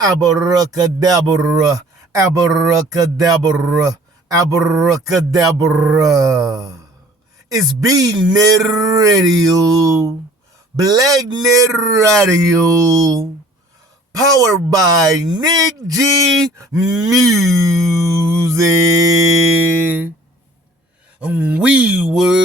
Abracadabra, abracadabra, abracadabra. It's B-Net Radio, Black-Net Radio, powered by Nick G Music. We worldwide.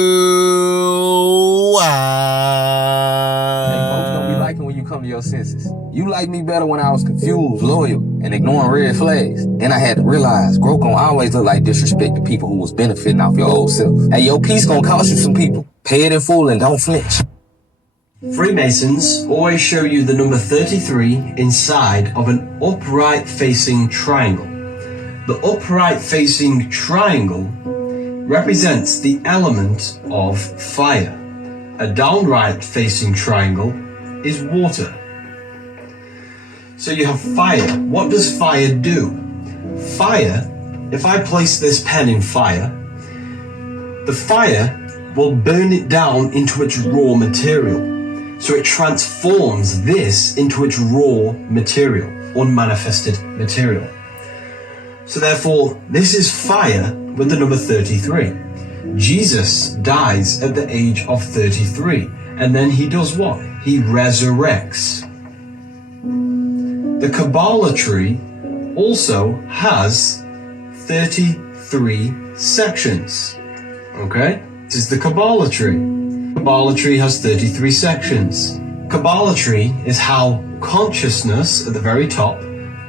Hey, folks don't be liking when you come to your senses. You liked me better when I was confused, loyal, and ignoring red flags. Then I had to realize growth gon' always look like disrespect to people who was benefiting off your old self. Hey, your peace gon' cost you some people. Pay it in full and don't flinch. Freemasons always show you the number 33 inside of an upright facing triangle. The upright facing triangle represents the element of fire. A downright facing triangle is water. So you have fire. What does fire do? Fire, if I place this pen in fire, the fire will burn it down into its raw material. So it transforms this into its raw material, unmanifested material. So therefore, this is fire with the number 33. Jesus dies at the age of 33, and then he does what? He resurrects. The Kabbalah tree also has 33 sections. Okay? This is the Kabbalah tree. Kabbalah tree has 33 sections. Kabbalah tree is how consciousness at the very top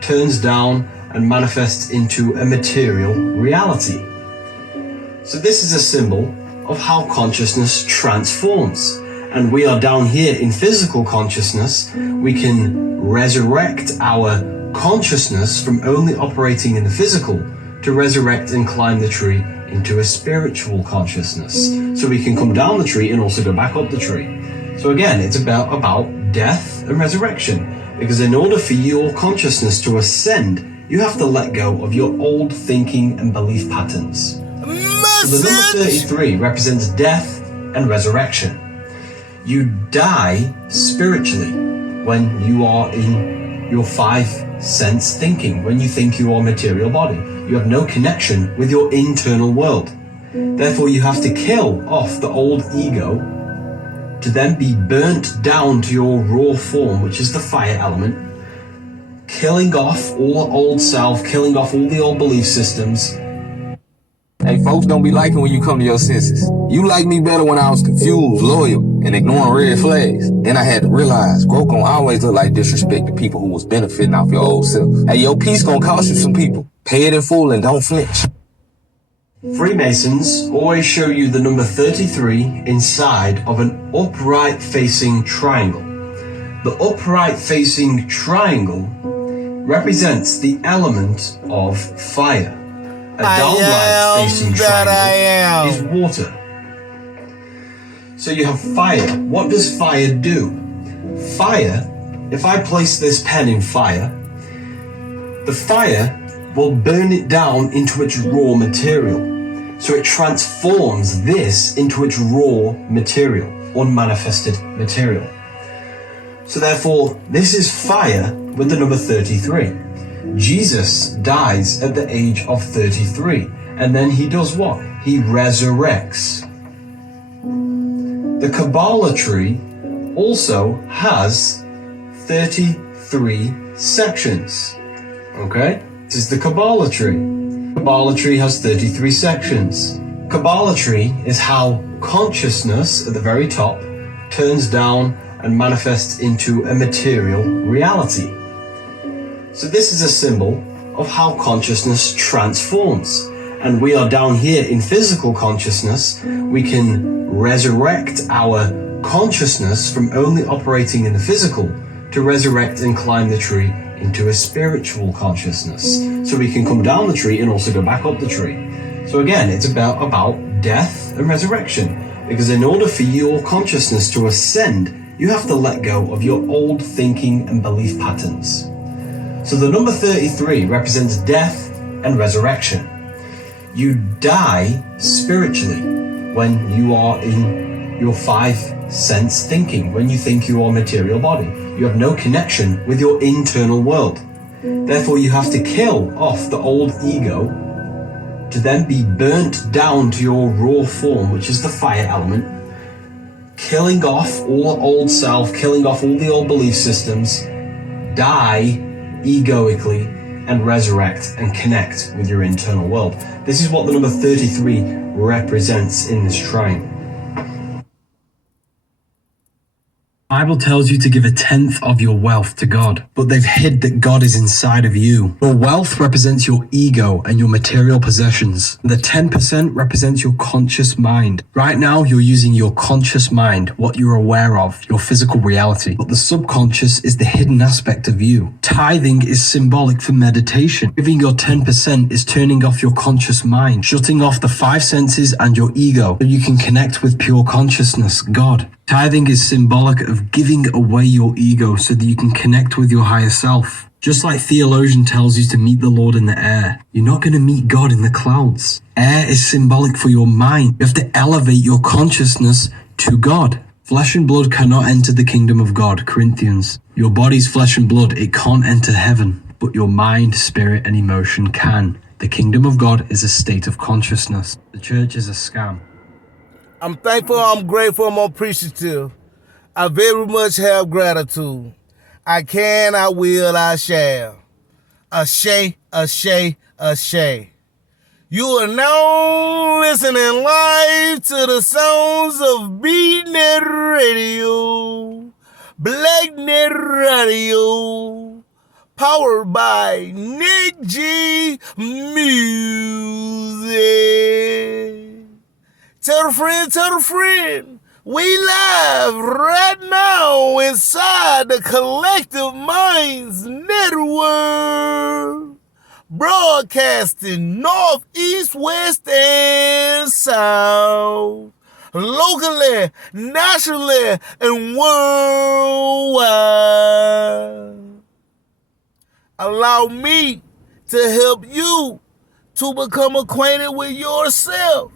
turns down and manifests into a material reality. So this is a symbol of how consciousness transforms. And we are down here in physical consciousness. We can resurrect our consciousness from only operating in the physical to resurrect and climb the tree into a spiritual consciousness. So we can come down the tree and also go back up the tree. So again, it's about death and resurrection. Because in order for your consciousness to ascend, you have to let go of your old thinking and belief patterns. So the number 33 represents death and resurrection. You die spiritually when you are in your five sense thinking, when you think you are a material body. You have no connection with your internal world. Therefore, you have to kill off the old ego to then be burnt down to your raw form, which is the fire element, killing off all the old self, killing off all the old belief systems. Hey, folks don't be liking when you come to your senses. You liked me better when I was confused, loyal, and ignoring red flags. Then I had to realize growth gon' always look like disrespect to people who was benefiting off your old self. Hey, your peace gon' cost you some people. Pay it in full and don't flinch. Freemasons always show you the number 33 inside of an upright facing triangle. The upright facing triangle represents the element of fire. A downright facing triangle is water. So you have fire. What does fire do? Fire, if I place this pen in fire, the fire will burn it down into its raw material. So it transforms this into its raw material, unmanifested material. So therefore, this is fire with the number 33. Jesus dies at the age of 33, and then he does what? He resurrects. The Kabbalah tree also has 33 sections. Okay? This is the Kabbalah tree. Kabbalah tree has 33 sections. Kabbalah tree is how consciousness at the very top turns down and manifests into a material reality. So this is a symbol of how consciousness transforms. And we are down here in physical consciousness. We can resurrect our consciousness from only operating in the physical to resurrect and climb the tree into a spiritual consciousness. So we can come down the tree and also go back up the tree. So again, it's about death and resurrection. Because in order for your consciousness to ascend, you have to let go of your old thinking and belief patterns. So the number 33 represents death and resurrection. You die spiritually when you are in your five sense thinking, when you think you are a material body. You have no connection with your internal world. Therefore, you have to kill off the old ego to then be burnt down to your raw form, which is the fire element, killing off all old self, killing off all the old belief systems, die egoically, and resurrect and connect with your internal world. This is what the number 33 represents in this triangle. The Bible tells you to give 1/10 of your wealth to God, but they've hid that God is inside of you. Your wealth represents your ego and your material possessions. The 10% represents your conscious mind. Right now, you're using your conscious mind, what you're aware of, your physical reality, but the subconscious is the hidden aspect of you. Tithing is symbolic for meditation. Giving your 10% is turning off your conscious mind, shutting off the 5 senses and your ego so you can connect with pure consciousness, God. Tithing is symbolic of giving away your ego so that you can connect with your higher self. Just like theologian tells you to meet the Lord in the air, you're not going to meet God in the clouds. Air is symbolic for your mind. You have to elevate your consciousness to God. Flesh and blood cannot enter the kingdom of God, Corinthians. Your body's flesh and blood, it can't enter heaven, but your mind, spirit, and emotion can. The kingdom of God is a state of consciousness. The church is a scam. I'm thankful, I'm grateful, I'm appreciative. I very much have gratitude. I can, I will, I shall. Ashay, ashay, ashay. You are now listening live to the sounds of BNet Radio, BlackNet Radio, powered by Nick G Music. Tell a friend, we live right now inside the Collective Minds Network, broadcasting north, east, west, and south, locally, nationally, and worldwide. Allow me to help you to become acquainted with yourself.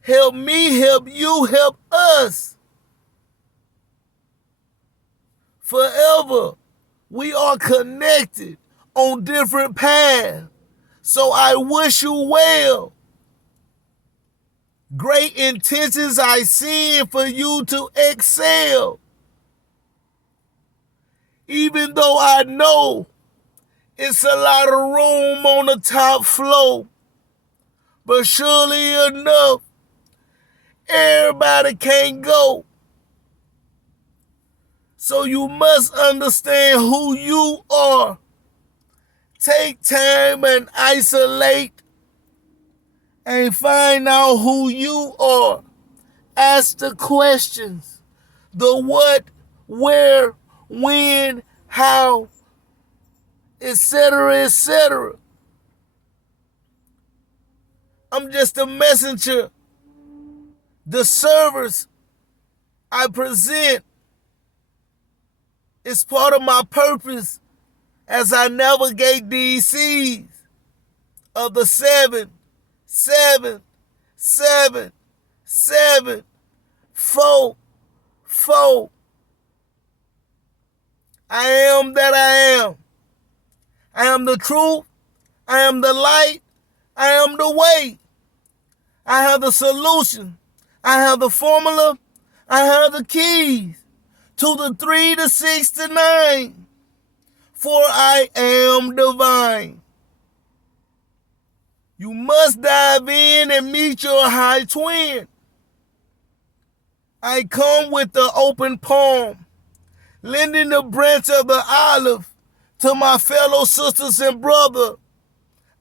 Help me, help you, help us. Forever, we are connected on different paths. So I wish you well. Great intentions I see for you to excel. Even though I know it's a lot of room on the top floor. But surely enough, everybody can't go. So you must understand who you are. Take time and isolate and find out who you are. Ask the questions. The what, where, when, how, etc., etc. I'm just a messenger. The service I present is part of my purpose as I navigate these seas of the 7, 7, 7, 7, 4, 4. I am that I am. I am the truth. I am the light. I am the way. I have the solution. I have the formula. I have the keys to the 3, the 6, the 9. For I am divine. You must dive in and meet your high twin. I come with the open palm, lending the branch of the olive to my fellow sisters and brother.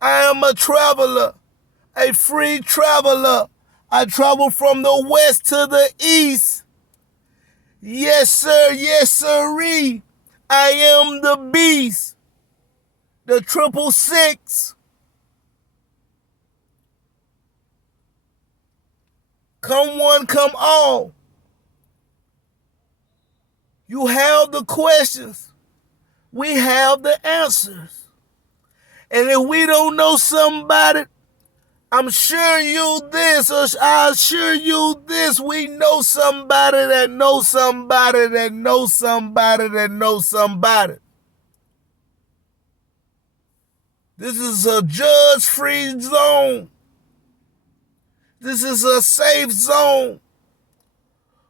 I am a traveler, a free traveler. I travel from the west to the east. Yes, sir, yes, sirree. I am the beast, the 666. Come one, come all. You have the questions. We have the answers. And if we don't know somebody, I'm sure you this, or I'll assure you this, we know somebody that knows somebody that knows somebody that knows somebody. This is a judge-free zone. This is a safe zone.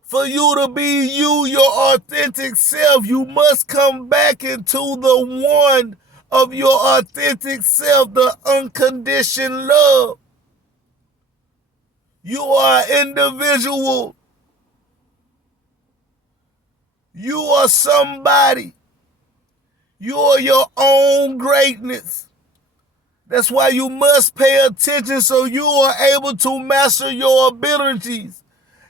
For you to be you, your authentic self, you must come back into the one of your authentic self, the unconditioned love. You are an individual. You are somebody. You are your own greatness. That's why you must pay attention so you are able to master your abilities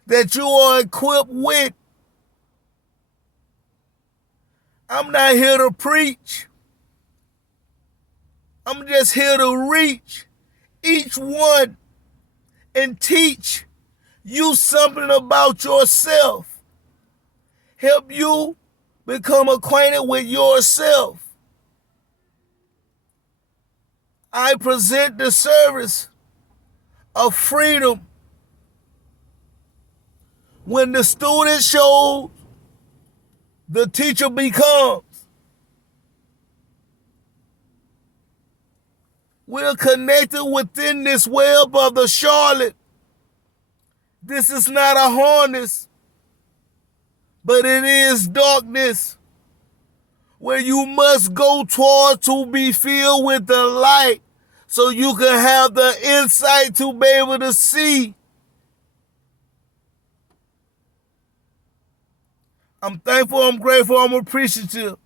that you are equipped with. I'm not here to preach. I'm just here to reach each one and teach you something about yourself. Help you become acquainted with yourself. I present the service of freedom. When the student shows, the teacher becomes. We're connected within this web of the Charlotte. This is not a harness, but it is darkness where you must go toward to be filled with the light so you can have the insight to be able to see. I'm thankful, I'm grateful, I'm appreciative.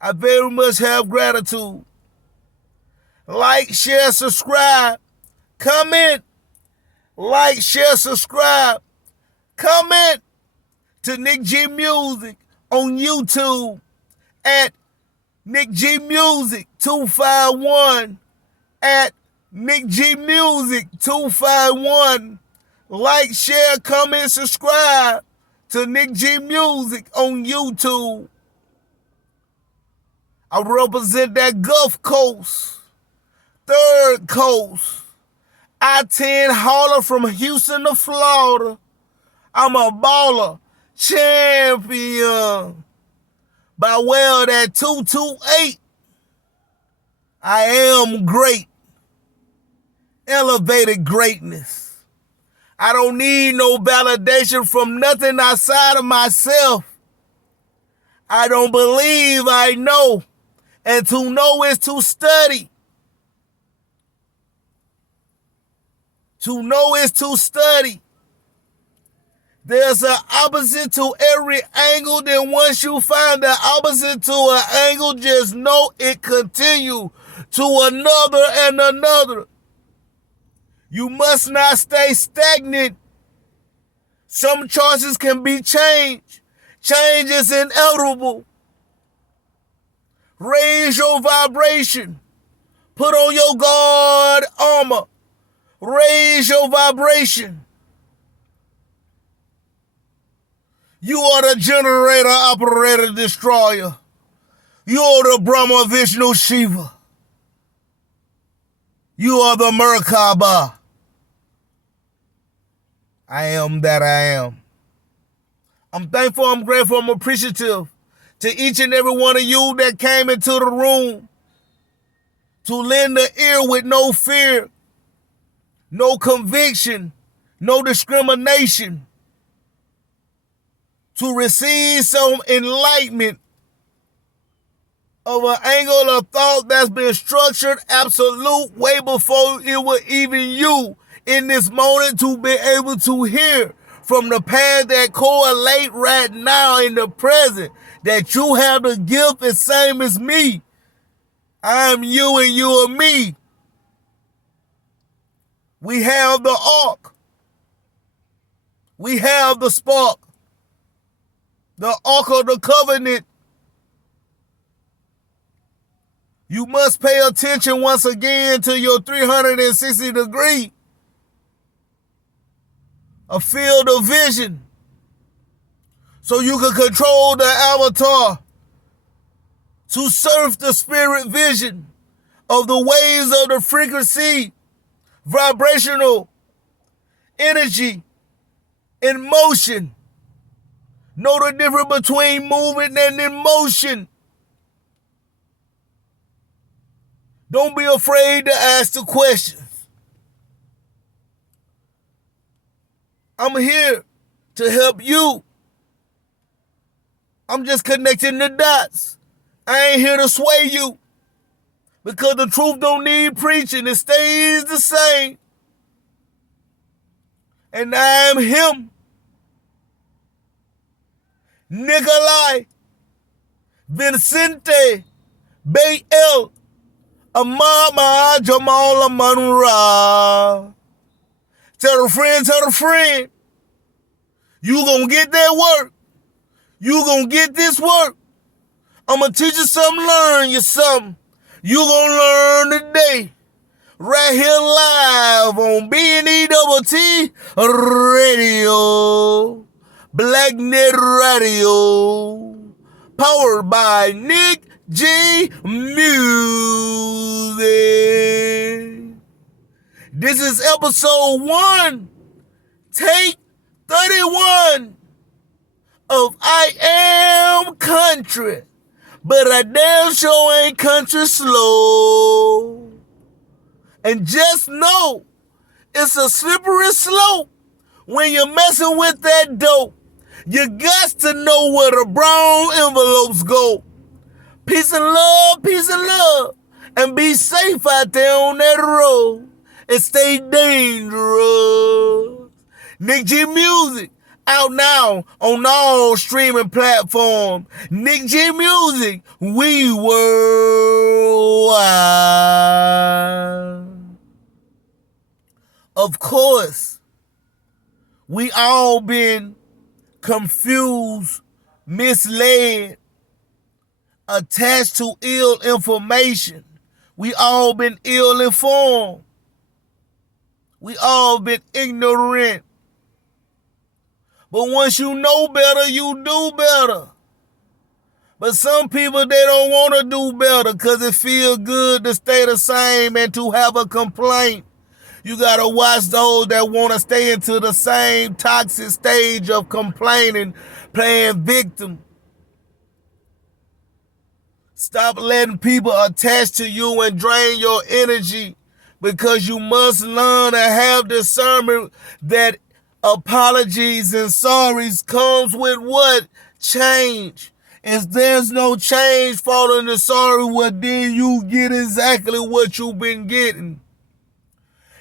I very much have gratitude. Like, share, subscribe, comment. Like, share, subscribe, comment to Nick G Music on YouTube at Nick G Music 251 at Nick G Music 251. Like, share, comment, subscribe to Nick G Music on YouTube. I represent that Gulf Coast, Third Coast, I-10 hauler from Houston to Florida. I'm a baller, champion. By way of that 228, I am great. Elevated greatness. I don't need no validation from nothing outside of myself. I don't believe I know. And to know is to study. To know is to study. There's an opposite to every angle. Then once you find the opposite to an angle, just know it continue to another and another. You must not stay stagnant. Some choices can be changed. Change is inevitable. Raise your vibration. Put on your guard armor. Raise your vibration. You are the generator, operator, destroyer. You are the Brahma, Vishnu, Shiva. You are the Merkaba. I am that I am. I'm thankful, I'm grateful, I'm appreciative to each and every one of you that came into the room to lend the ear with no fear, no conviction, no discrimination, to receive some enlightenment of an angle of thought that's been structured absolute way before it was even you in this moment, to be able to hear from the path that correlate right now in the present, that you have the gift the same as me. I'm you and you are me. We have the ark. We have the spark. The ark of the covenant. You must pay attention once again to your 360 degree. A field of vision. So you can control the avatar to surf the spirit vision of the waves of the frequency, vibrational energy in motion. Know the difference between movement and emotion. Don't be afraid to ask the questions. I'm here to help you. I'm just connecting the dots. I ain't here to sway you. Because the truth don't need preaching. It stays the same. And I am him. Nikolai Vincente Bayel Amama Jamal Amanra. Tell a friend. You gonna get that work. You gonna get this work. I'm gonna teach you something, learn you something. You gonna learn today. Right here live on BNETT Radio. Blacknet Radio. Powered by Nick G Music. This is episode 1, take 31 of I Am Country, but I damn sure ain't country slow. And just know, it's a slippery slope when you're messing with that dope. You got to know where the brown envelopes go. Peace and love, and be safe out there on that road. And stay dangerous. Nick G Music, out now on all streaming platforms. Nick G Music, we worldwide. Of course, we all been confused, misled, attached to ill information. We all been ill informed. We all been ignorant. But once you know better, you do better. But some people, they don't want to do better because it feels good to stay the same and to have a complaint. You got to watch those that want to stay into the same toxic stage of complaining, playing victim. Stop letting people attach to you and drain your energy, because you must learn to have discernment that apologies and sorries comes with what? Change. If there's no change following the sorry, well, then you get exactly what you've been getting.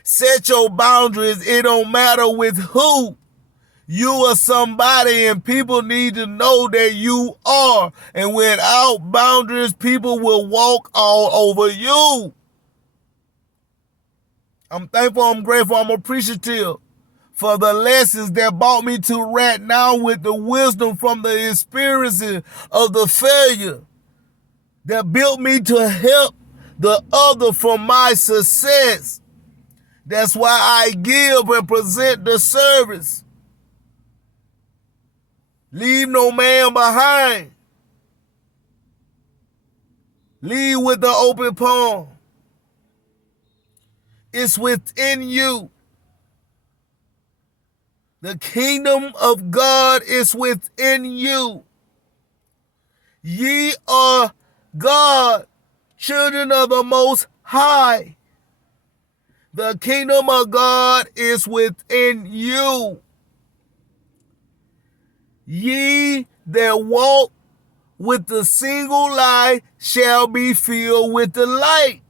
Set your boundaries. It don't matter with who. You are somebody, and people need to know that you are. And without boundaries, people will walk all over you. I'm thankful, I'm grateful, I'm appreciative for the lessons that brought me to right now, with the wisdom from the experiences of the failure that built me to help the other from my success. That's why I give and present the service. Leave no man behind. Lead with the open palm. It's within you. The kingdom of God is within you. Ye are God, children of the Most High. The kingdom of God is within you. Ye that walk with the single light shall be filled with the light.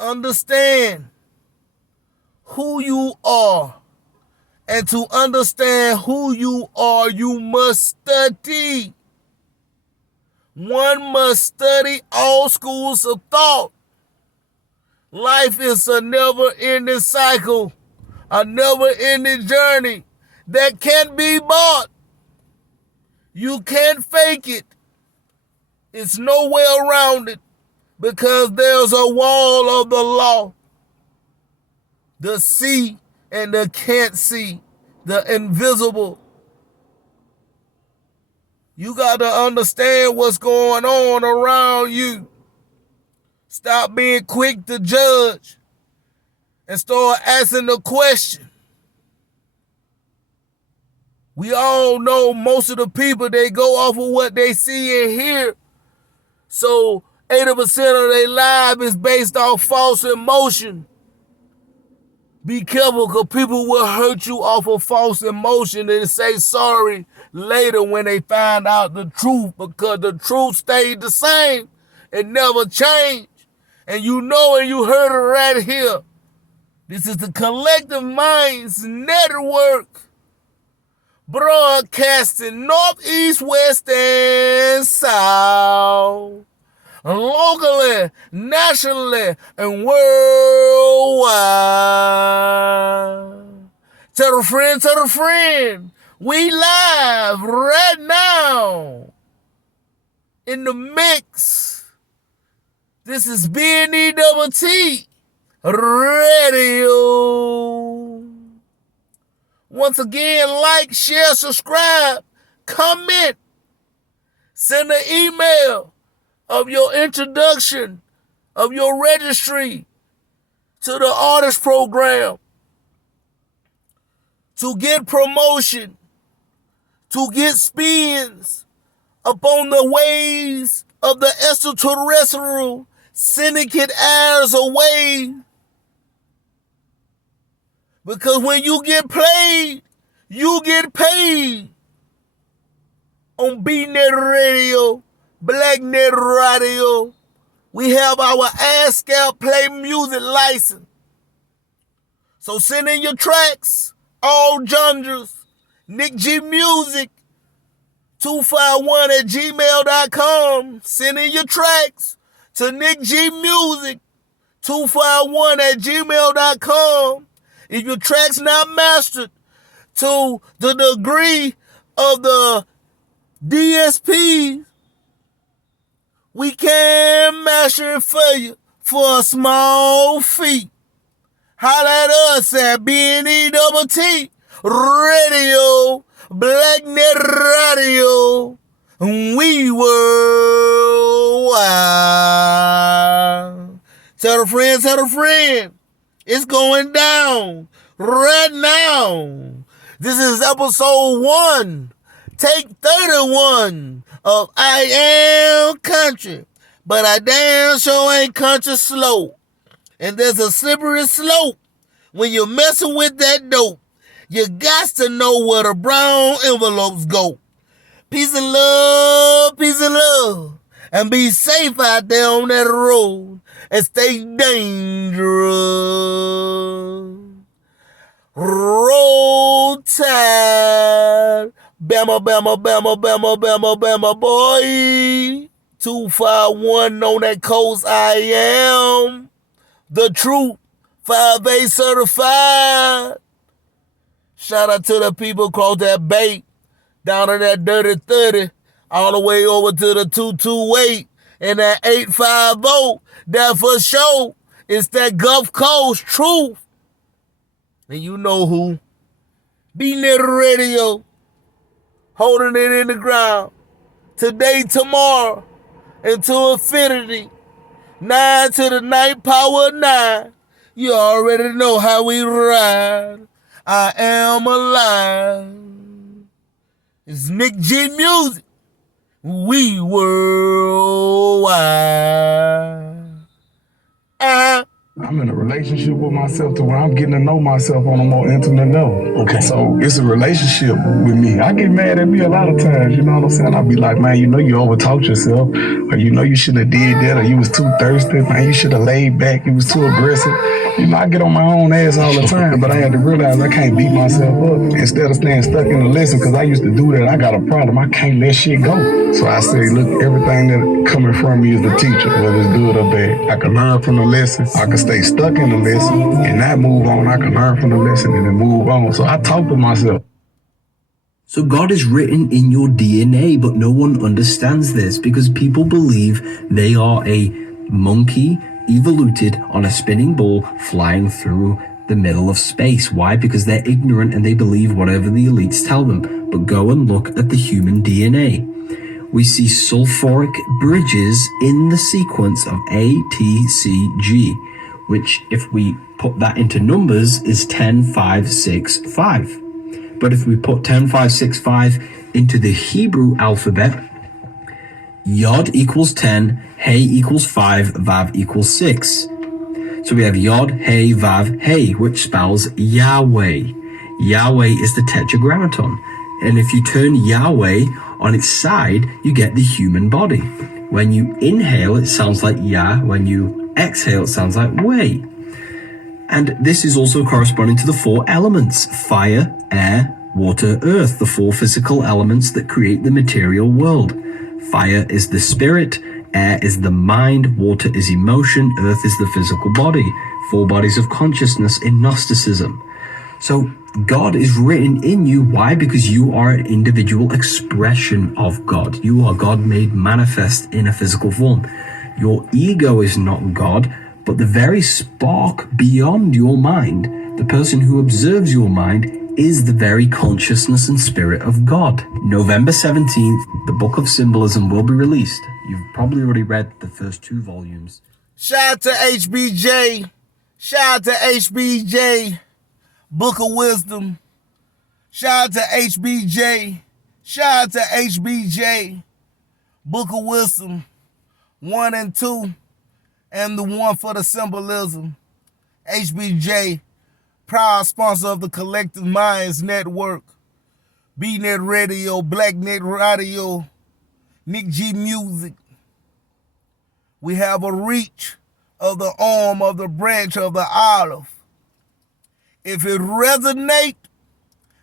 Understand who you are. And to understand who you are, you must study. One must study all schools of thought. Life is a never-ending cycle, a never-ending journey that can't be bought. You can't fake it. It's no way around it, because there's a wall of the law. The see and the can't see, the invisible. You got to understand what's going on around you. Stop being quick to judge and start asking the question. We all know most of the people, they go off of what they see and hear. So 80% of their life is based off false emotion. Be careful, because people will hurt you off of false emotion and say sorry later when they find out the truth, because the truth stayed the same. It never changed. And you know, and you heard it right here. This is the Collective Minds Network, broadcasting north, east, west, and south, locally, nationally, and worldwide. Tell a friend, we live right now in the mix. This is BNEWT Radio. Once again, like, share, subscribe, comment, send an email of your introduction, of your registry to the artist program, to get promotion, to get spins upon the ways of the extraterrestrial syndicate heirs away. Because when you get played, you get paid. On B-Net Radio, Blacknet Radio, we have our ASCAP Play Music license. So send in your tracks, all genres, Nick G Music, 251@gmail.com. Send in your tracks to Nick G Music, 251@gmail.com. If your track's not mastered to the degree of the DSP, we can master it for you for a small fee. Holla at us at BNEWT Radio, Blacknet Radio, we worldwide. Tell a friend. It's going down right now. This is episode 1, take 31 of I Am Country, but I damn sure ain't country slow. And there's a slippery slope when you're messing with that dope. You got to know where the brown envelopes go. Peace and love, and be safe out there on that road. And stay dangerous. Roll Tide. Bama, boy. 251 on that coast, I am the truth. 5A certified. Shout out to the people across that bay, down in that dirty 30, all the way over to the 228 and that 850. That for sure is that Gulf Coast truth. And you know who. B-Net Radio, holding it in the ground. Today, tomorrow, into infinity. 9 to the 9 power 9. You already know how we ride. I am alive. It's Nick G Music. We worldwide. I'm in a relationship with myself to where I'm getting to know myself on a more intimate level. Okay. So it's a relationship with me. I get mad at me a lot of times, you know what I'm saying? I'll be like, man, you know you overtalked yourself, or you know you shouldn't have did that, or you was too thirsty, man, you should have laid back, you was too aggressive. You know, I get on my own ass all the time, but I had to realize I can't beat myself up. Instead of staying stuck in the lesson, because I used to do that, I got a problem. I can't let shit go. So I say, look, everything that coming from me is the teacher, whether it's good or bad. I can learn from the lesson. I can stay stuck in the lesson and not move on. I can learn from the lesson and then move on. So I talk to myself. So God is written in your DNA, but no one understands this because people believe they are a monkey evoluted on a spinning ball flying through the middle of space. Why? Because they're ignorant and they believe whatever the elites tell them. But go and look at the human DNA. We see sulfuric bridges in the sequence of ATCG, which if we put that into numbers is 10565. But if we put 10565 into the Hebrew alphabet, Yod equals 10, Hey equals 5, Vav equals 6. So we have Yod, Hey, Vav, Hey, which spells Yahweh. Yahweh is the Tetragrammaton. And if you turn Yahweh on its side, you get the human body. When you inhale, it sounds like Yah. When you exhale, it sounds like Way. And this is also corresponding to the 4 elements: fire, air, water, earth, the 4 physical elements that create the material world. Fire is the spirit, air is the mind, water is emotion, earth is the physical body. 4 bodies of consciousness in Gnosticism. So God is written in you. Why? Because you are an individual expression of God. You are God made manifest in a physical form. Your ego is not God, but the very spark beyond your mind, the person who observes your mind, is the very consciousness and spirit of God. November 17th, the Book of Symbolism will be released. You've probably already read the first 2 volumes. Shout out to HBJ. Shout out to HBJ. Book of Wisdom. Shout out to HBJ. Shout out to HBJ. Book of Wisdom 1 and 2. And the one for the symbolism. HBJ, proud sponsor of the Collective Minds Network. B-Net Radio, Black Net Radio, Nick G Music. We have a reach of the arm of the branch of the olive. If it resonate,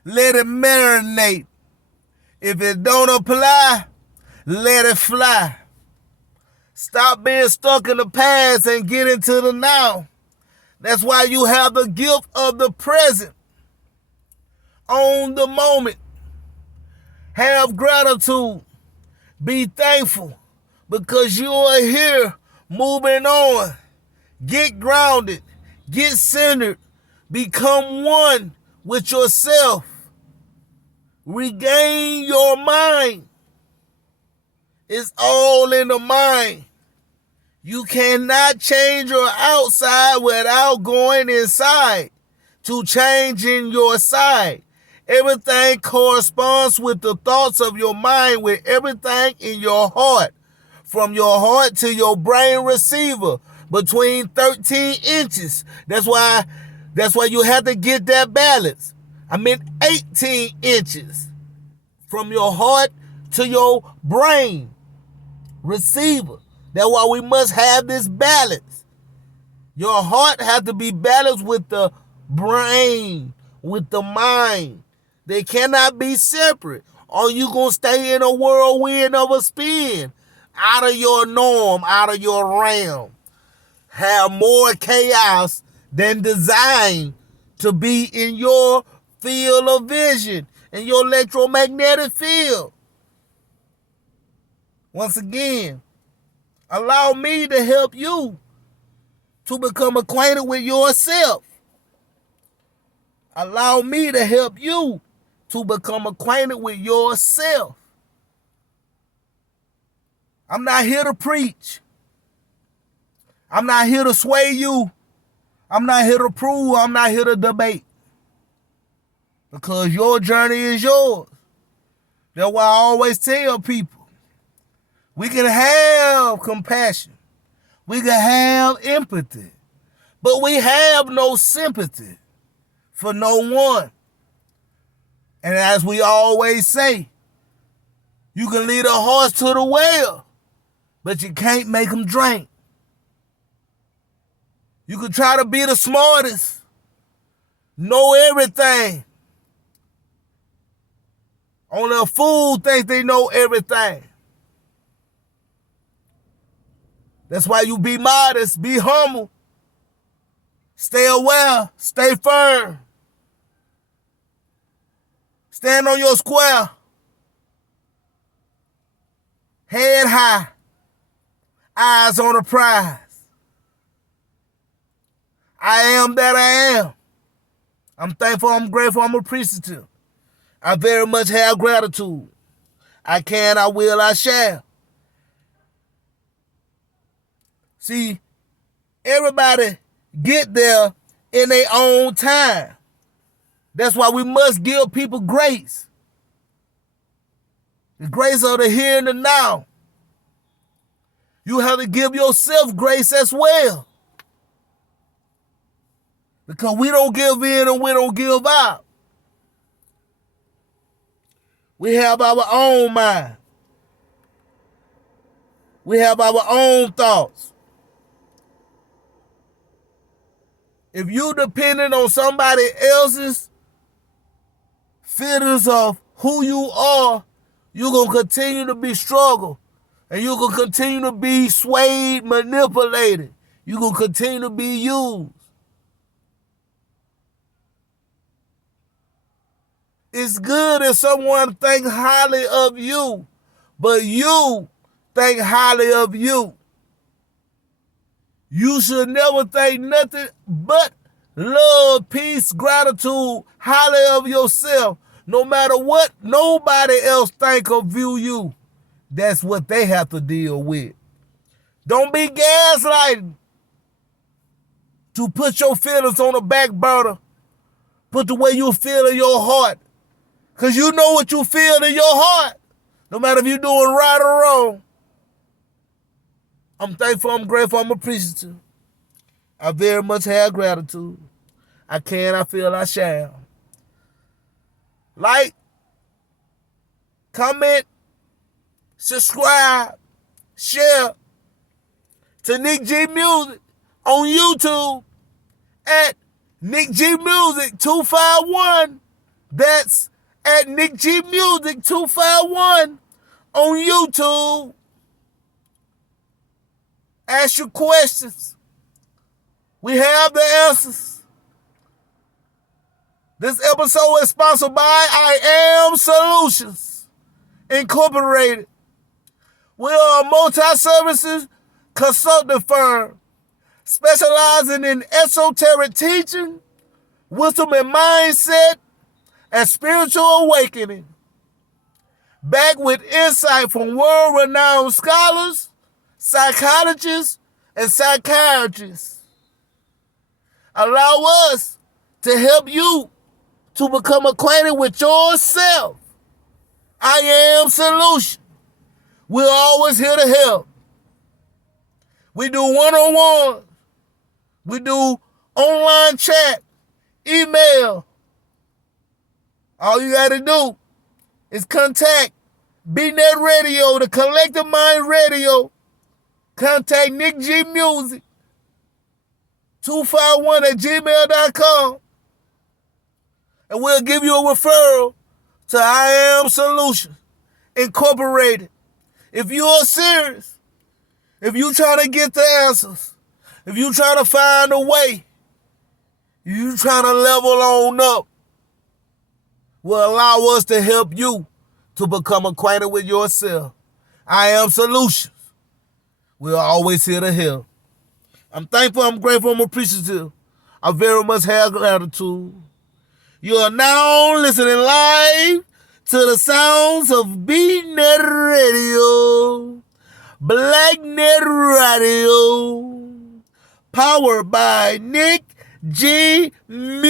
let it marinate. If it don't apply, let it fly. Stop being stuck in the past and get into the now. That's why you have the gift of the present. Own the moment. Have gratitude. Be thankful because you are here moving on. Get grounded. Get centered. Become one with yourself. Regain your mind. It's all in the mind. You cannot change your outside without going inside to changing your side. Everything corresponds with the thoughts of your mind, with everything in your heart. From your heart to your brain receiver, between 13 inches. That's why you have to get that balance. 18 inches. From your heart to your brain receiver. That's why we must have this balance. Your heart has to be balanced with the brain, with the mind. They cannot be separate, or you going to stay in a whirlwind of a spin, out of your norm, out of your realm. Have more chaos than designed to be in your field of vision, in your electromagnetic field. Once again, allow me to help you to become acquainted with yourself. Allow me to help you to become acquainted with yourself. I'm not here to preach. I'm not here to sway you. I'm not here to prove. I'm not here to debate. Because your journey is yours. That's why I always tell people, we can have compassion. We can have empathy. But we have no sympathy for no one. And as we always say, you can lead a horse to the well, but you can't make him drink. You can try to be the smartest, know everything. Only a fool thinks they know everything. That's why you be modest, be humble, stay aware, stay firm. Stand on your square. Head high, eyes on the prize. I am that I am. I'm thankful, I'm grateful, I'm appreciative. I very much have gratitude. I can, I will, I shall. See, everybody get there in their own time. That's why we must give people grace. The grace of the here and the now. You have to give yourself grace as well. Because we don't give in and we don't give out. We have our own mind. We have our own thoughts. If you dependent on somebody else's feelings of who you are, you're going to continue to be struggled. And you're going to continue to be swayed, manipulated. You're going to continue to be used. It's good if someone thinks highly of you, but you think highly of you. You should never think nothing but love, peace, gratitude, highly of yourself. No matter what nobody else think or view you, that's what they have to deal with. Don't be gaslighting to put your feelings on the back burner. Put the way you feel in your heart. Because you know what you feel in your heart. No matter if you're doing right or wrong. I'm thankful, I'm grateful, I'm appreciative. I very much have gratitude. I can, I feel, I shall. Like, comment, subscribe, share to Nick G Music on YouTube at Nick G Music 251. That's at Nick G Music 251 on YouTube. Ask your questions. We have the answers. This episode is sponsored by I Am Solutions Incorporated. We are a multi-services consulting firm specializing in esoteric teaching, wisdom and mindset, and spiritual awakening. Backed with insight from world-renowned scholars, psychologists, and psychiatrists. Allow us to help you to become acquainted with yourself. I Am Solution. We're always here to help. We do one-on-one. We do online chat, email. All you got to do is contact BNet Radio, the Collective Mind Radio. Contact Nick G Music 251 at gmail.com. And we'll give you a referral to I Am Solutions Incorporated. If you're serious, if you're trying to get the answers, if you're trying to find a way, if you're trying to level on up, will allow us to help you to become acquainted with yourself. I Am Solutions. We're always here to help. I'm thankful, I'm grateful, I'm appreciative. I very much have gratitude. You are now listening live to the sounds of BNet Radio, BlackNet Radio, powered by Nick G Music.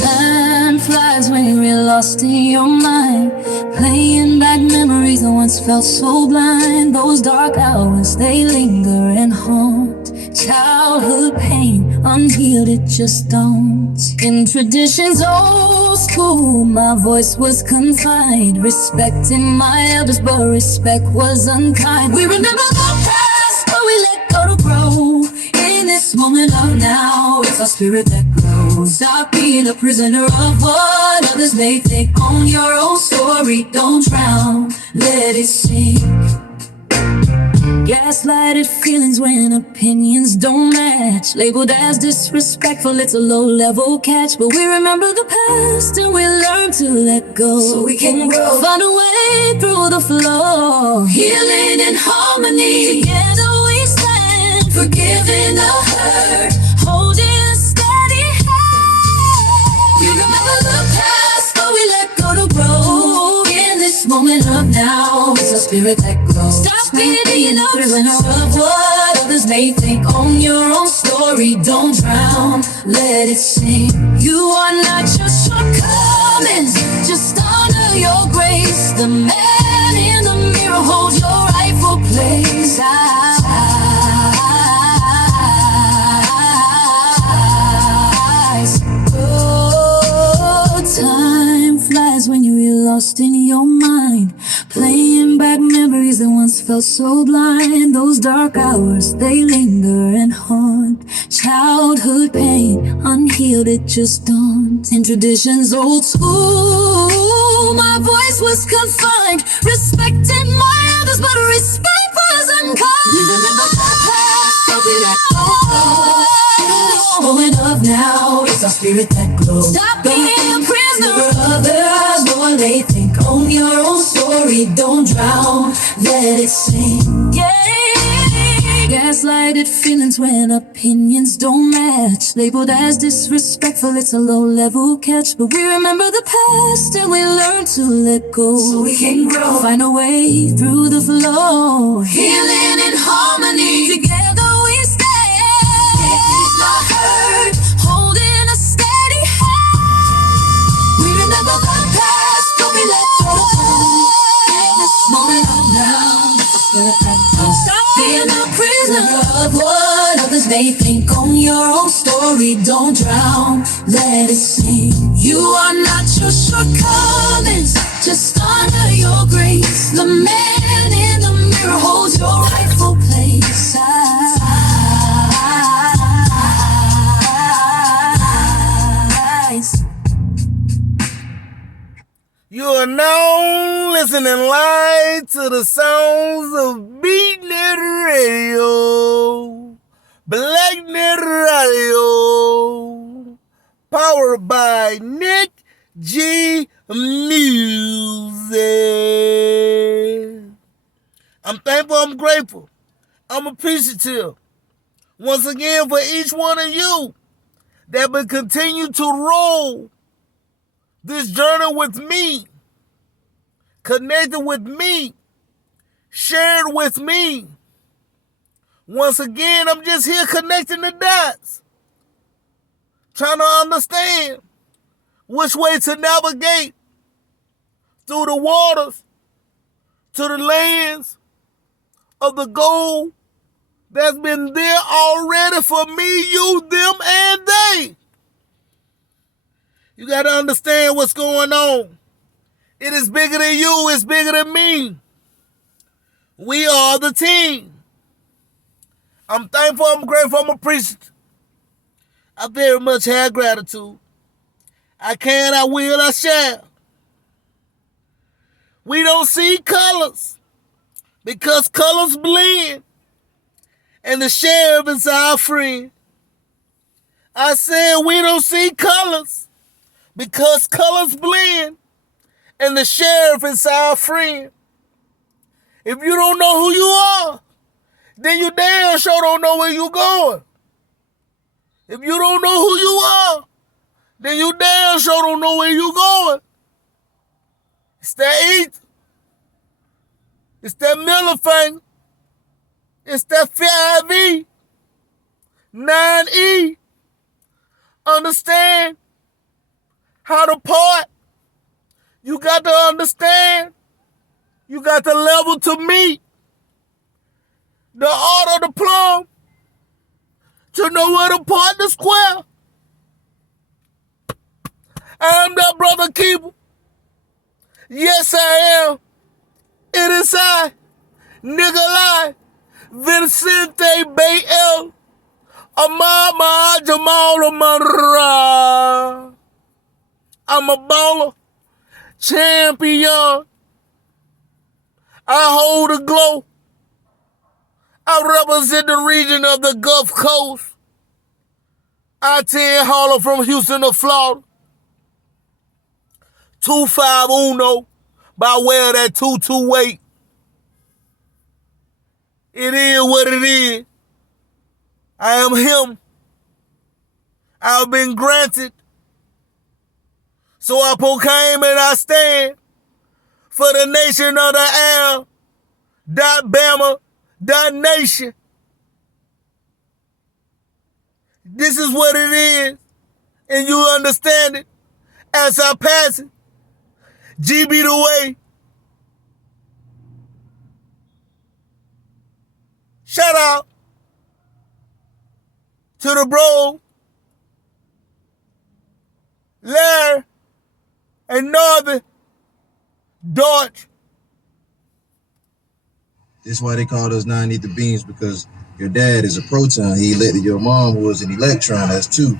Time flies when you're lost in your mind, playing back memories that once felt so blind. Those dark hours, they linger and haunt. Childhood pain, unhealed, it just don't. In traditions old school, my voice was confined, respecting my elders, but respect was unkind. We remember the past, but we let go to grow. In this moment of now, it's our spirit that grows. Stop being a prisoner of what others may think. Own your own story, don't drown, let it sink. Gaslighted feelings when opinions don't match. Labeled as disrespectful, it's a low-level catch. But we remember the past and we learn to let go, so we can grow. Find a way through the flow. Healing in harmony. Together we stand. Forgiving the hurt. Holding a steady hand. We remember the past, but we let go to grow. In this moment of now, it's our spirit that grows. Stop being a prisoner of what others others may think. Own your own story, don't drown, let it sing. You are not your shortcomings, just honor your grace. The man in the mirror holds your rightful place. Time flies when you're lost in your mind, playing back memories that once felt so blind. Those dark hours, they linger and haunt. Childhood pain, unhealed, it just dawned. In traditions old school, my voice was confined, respecting my others, but respect was unkind. We remember the past, but we let go. Moment of now, it's our spirit that glows. Stop being a prisoner of others, more they think. Own your own story, don't drown, let it sing. Yeah. Gaslighted feelings when opinions don't match. Labeled as disrespectful, it's a low-level catch. But we remember the past and we learn to let go, so we can grow, find a way through the flow. Healing in harmony, together we stand. Not hurt, holding a steady hand. We remember the past, don't we let go. In this moment of now, stop being a prisoner of what others may think. Own your own story, don't drown, let it sing. You are not your shortcomings, just honor your grace. The man in the mirror holds your rightful place. You are now listening live to the sounds of BeatNet Radio, BlackNet Radio, powered by Nick G Music. I'm thankful, I'm grateful, I'm appreciative once again for each one of you that will continue to roll this journey with me, connected with me, shared with me. Once again, I'm just here connecting the dots, trying to understand which way to navigate through the waters to the lands of the gold that's been there already for me, you, them, and they. You got to understand what's going on. It is bigger than you. It's bigger than me. We are the team. I'm thankful. I'm grateful. I'm appreciative. I very much have gratitude. I can, I will, I shall. We don't see colors because colors blend. And the sheriff is our friend. I said we don't see colors because colors blend, and the sheriff is our friend. If you don't know who you are, then you damn sure don't know where you're going. If you don't know who you are, then you damn sure don't know where you're going. It's that ether. It's that middle finger. It's that 5E, 9E. Understand how to part. You got to understand. You got to level to meet the art of the plum to know where to part the square. I'm that brother keeper. Yes, I am. It is I, Nikolai Vincente Bay-El Amama Jamal Amara. I'm a baller, champion. I hold a glow. I represent the region of the Gulf Coast. I-10 hauler from Houston to Florida. 251 by way of that 22 weight. It is what it is. I am him. I've been granted. So I proclaim and I stand for the nation of the air. Bama. Nation. This is what it is, and you understand it as I pass it. GB the way. Shout out to the bro, Larry, and Northern Dodge. That's why they called us 9-ether beings, because your dad is a proton. He elected your mom, who was an electron. That's 2.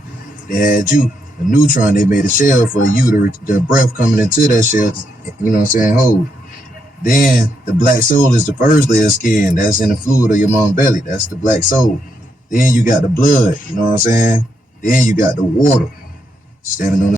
They had you, a neutron. They made a shell for you, the breath coming into that shell, you know what I'm saying, hold. Then the black soul is the first layer of skin. That's in the fluid of your mom's belly. That's the black soul. Then you got the blood, you know what I'm saying? Then you got the water standing on the